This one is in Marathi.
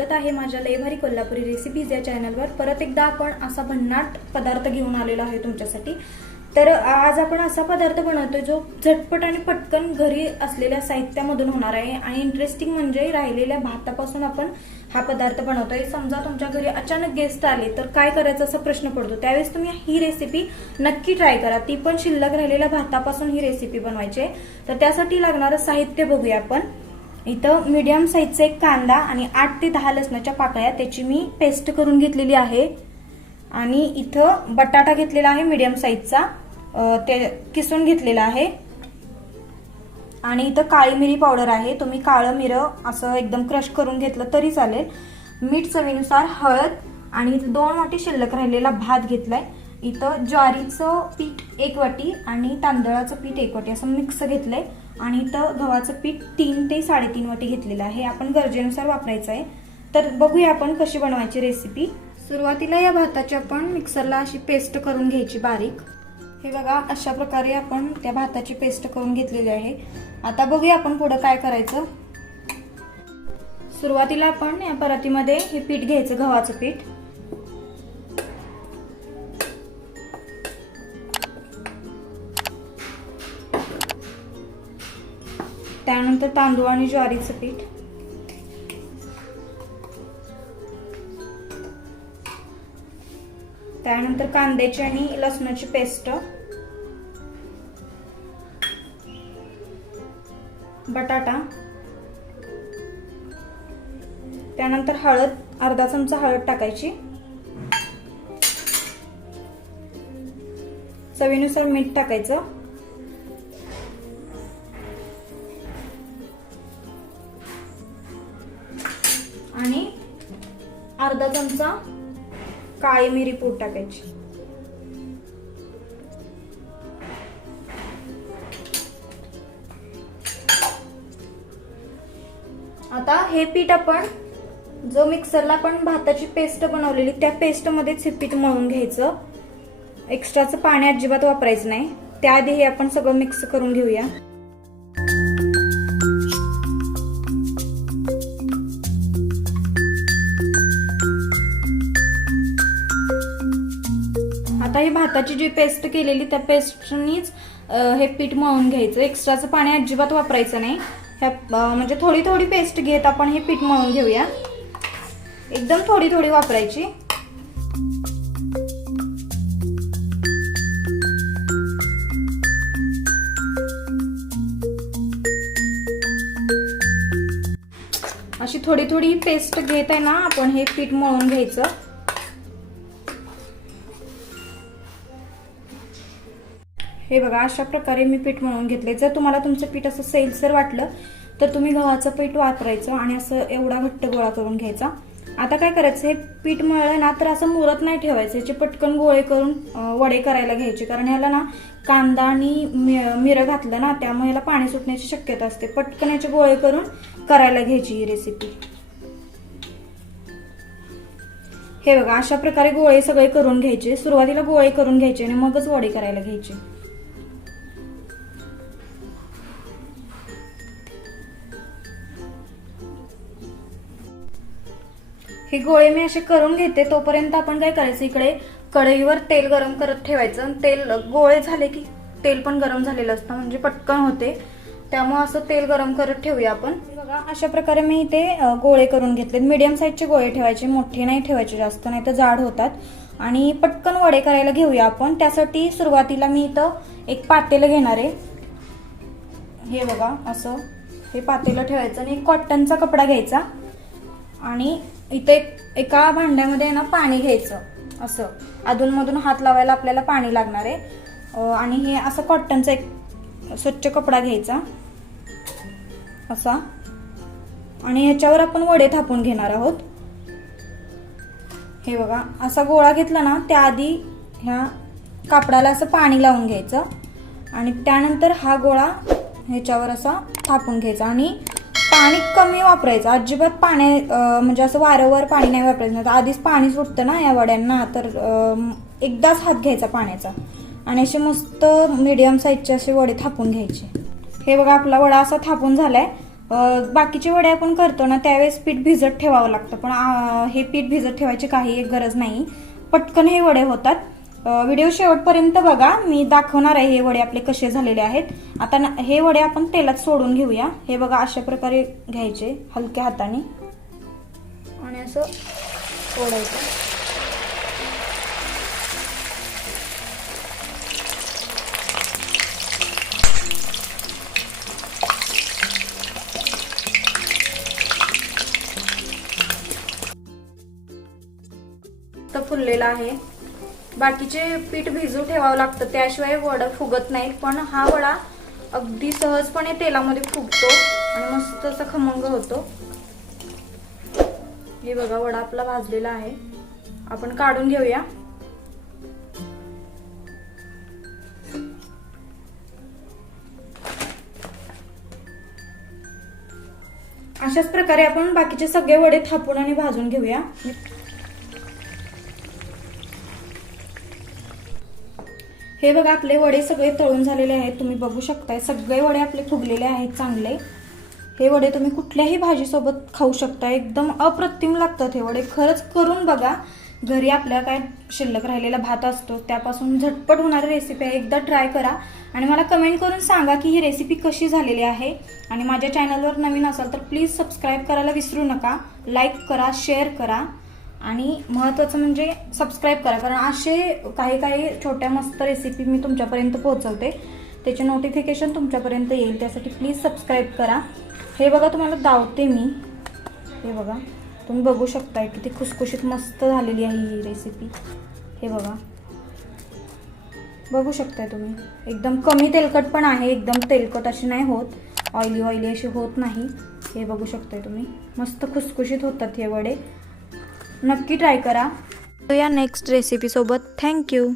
स्वागत आहे माझ्या लय भारी कोल्हापुरी रेसिपीज या चॅनलवर। परत एकदा आपण असा भन्नाट पदार्थ घेऊन आलेलो आहे तुमच्यासाठी। तर आज आपण असा पदार्थ बनवतोय जो झटपट आणि पटकन घरी असलेल्या साहित्यामधून होणार आहे आणि इंटरेस्टिंग म्हणजे राहिलेल्या भातापासून आपण हा पदार्थ बनवतोय। समजा तुमच्या घरी अचानक गेस्ट आले तर काय करायचं असा प्रश्न पडतो, त्यावेळेस तुम्ही ही रेसिपी नक्की ट्राय करा। ती पण शिल्लक राहिलेल्या भातापासून ही रेसिपी बनवायची आहे। तर त्यासाठी लागणारं साहित्य बघूया आपण। इथं मीडियम साईजचा एक कांदा आणि 8 ते 10 लसणाच्या पाकळ्या त्याची मी पेस्ट करून घेतलेली आहे। आणि इथं बटाटा घेतलेला आहे मीडियम साईजचा, ते किसून घेतलेला आहे। आणि इथं काळी मिरी पावडर आहे, तुम्ही काळं मिरं असं एकदम क्रश करून घेतलं तरी चालेल। मीठ चवीनुसार, हळद आणि 2 वाटी शिल्लक राहिलेला भात घेतलाय। इथं ज्वारीचं पीठ 1 वाटी आणि तांदळाचं पीठ 1 वाटी असं मिक्स घेतलंय। आणि इथं गव्हाचं पीठ 3 ते 3.5 वाटी घेतलेलं आहे, आपण गरजेनुसार वापरायचं आहे। तर बघूया आपण कशी बनवायची रेसिपी। सुरुवातीला या भाताची आपण मिक्सरला अशी पेस्ट करून घ्यायची बारीक। हे बघा अशा प्रकारे आपण त्या भाताची पेस्ट करून घेतलेली आहे। आता बघूया आपण पुढे काय करायचं। सुरुवातीला आपण या परातीमध्ये हे पीठ घ्यायचं, गव्हाचं पीठ। त्यानंतर तांदूळ आणि ज्वारीचं पीठ, त्यानंतर कांद्याची आणि लसणाची पेस्ट, बटाटा, त्यानंतर हळद, अर्धा चमचा हळद टाकायची, चवीनुसार मीठ टाकायचं, आणि अर्धा चमचा काळी मिरी पूड टाकायची। आता हे पीठ आपण जो मिक्सरला आपण भाताची पेस्ट बनवलेली त्या पेस्ट मध्येच हे पीठ मळून घ्यायचं। एक्स्ट्राचं पाणी अजिबात वापरायचं नाही। त्याआधी हे आपण सगळं मिक्स करून घेऊया। आता ही भाताची जी पेस्ट केलेली त्या पेस्टनीच हे पीठ मळून घ्यायचं। एक्स्ट्राचं पाणी अजिबात वापरायचं नाही। म्हणजे थोडी थोडी पेस्ट घेत आपण हे पीठ मळून घेऊया, एकदम थोडी थोडी वापरायची। अशी थोडी थोडी पेस्ट घेत आहे ना आपण हे पीठ मळून घ्यायचं। हे बघा अशा प्रकारे मी पीठ मळून घेतले। जर तुम्हाला तुमचं पीठ असं सैलसर वाटलं तर तुम्ही गव्हाचं पीठ वापरायचं आणि असं एवढा घट्ट गोळा करून घ्यायचा। आता काय करायचं, हे पीठ मळलं ना तर असं मुरत नाही ठेवायचं, याचे पटकन गोळे करून वडे करायला घ्यायचे। कारण ह्याला ना कांदा आणि मिरं घातलं ना त्यामुळे ह्याला पाणी सुटण्याची शक्यता असते। पटकन याचे गोळे करून करायला घ्यायची ही रेसिपी। हे बघा अशा प्रकारे गोळे सगळे करून घ्यायचे। सुरुवातीला गोळे करून घ्यायचे आणि मगच वडे करायला घ्यायचे। हे गोळे मी असे करून घेते, तोपर्यंत आपण काय करायचं, इकडे कढईवर तेल गरम करत ठेवायचं। तेल गोळे झाले की तेल पण गरम झालेलं असतं म्हणजे पटकन होते, त्यामुळे असं तेल गरम करत ठेवूया आपण। बघा अशा प्रकारे मी इथे गोळे करून घेतले। मीडियम साईजचे गोळे ठेवायचे, मोठे नाही ठेवायचे जास्त, नाही तर जाड होतात। आणि पटकन वडे करायला घेऊया आपण। त्यासाठी सुरुवातीला मी इथं एक पातेलं घेणार आहे। हे बघा असं हे पातेलं ठेवायचं आणि कॉटनचा कपडा घ्यायचा आणि इथे एका भांड्यामध्ये ना पाणी घ्यायचं। असं अधूनमधून हात लावायला आपल्याला पाणी लागणार आहे। आणि हे असं कॉटनचा एक स्वच्छ कपडा घ्यायचा असा, आणि ह्याच्यावर आपण वडे थापून घेणार आहोत। हे बघा असा गोळा घेतला ना त्याआधी ह्या कापडाला असं पाणी लावून घ्यायचं आणि त्यानंतर हा गोळा ह्याच्यावर असा थापून घ्यायचा। आणि पाणी कमी वापरायचं, अजिबात पाणी म्हणजे असं वारंवार पाणी नाही वापरायचं, नाही तर आधीच पाणी सुटतं ना या वड्यांना। तर एकदाच हात घ्यायचा पाण्याचा आणि असे मस्त मीडियम साईजचे असे वडे थापून घ्यायचे। हे बघा आपला वडा असा थापून झालाय। बाकीचे वडे आपण करतो ना त्यावेळेस पीठ भिजत ठेवावं लागतं, पण हे पीठ भिजत ठेवायची काही एक गरज नाही, पटकन हे वडे होतात. व्हिडिओ शेवटपर्यंत बघा, मी दाखवणार आहे हे वडे आपले कसे झालेले आहेत. आता हे वडे आपण तेलात सोडून घेऊया. हे बघा अशा प्रकारे घ्यायचे हलक्या हाताने आणि असं सोडायचं. फुललेला आहे. बाकीचे पीठ भिजू ठेवावं लागतं, त्याशिवाय वडा फुगत नाहीत, पण हा वडा अगदी सहजपणे तेलामध्ये फुगतो आणि मस्त असा खमंग होतो. हे बघा वडा आपला भाजलेला आहे, आपण काढून घेऊया. अशाच प्रकारे आपण बाकीचे सगळे वडे थापून आणि भाजून घेऊया. हे बघा आपले वडे सगळे तळून झालेले आहेत, तुम्ही बघू शकताय. सगळे वडे आपले फुगलेले आहेत चांगले. हे वडे तुम्ही कुठल्याही भाजीसोबत खाऊ शकता, एकदम अप्रतिम लागतात हे वडे. खरंच करून बघा. घरी आपल्या काय शिल्लक राहिलेला भात असतो त्यापासून झटपट होणारी रेसिपी आहे, एकदा ट्राय करा आणि मला कमेंट करून सांगा की ही रेसिपी कशी झालेली आहे. आणि माझ्या चॅनलवर नवीन असाल तर प्लीज सबस्क्राईब करायला विसरू नका, लाईक करा, शेअर करा आणि महत्त्वाचं म्हणजे सबस्क्राईब करा, कारण असे काही छोट्या मस्त रेसिपी मी तुमच्यापर्यंत पोहोचवते, त्याचे नोटिफिकेशन तुमच्यापर्यंत येईल, त्यासाठी प्लीज सबस्क्राईब करा. हे बघा तुम्हाला दावते मी. हे बघा तुम्ही बघू शकताय किती खुसखुशीत मस्त झालेली आहे ही रेसिपी. हे बघा बघू शकताय तुम्ही, एकदम कमी तेलकट पण आहे, एकदम तेलकट अशी नाही होत, ऑइली अशी होत नाही. हे बघू शकताय तुम्ही, मस्त खुसखुशीत होतात हे वडे. नक्की ट्राय करा. या नेक्स्ट रेसिपी सोबत. थँक्यू.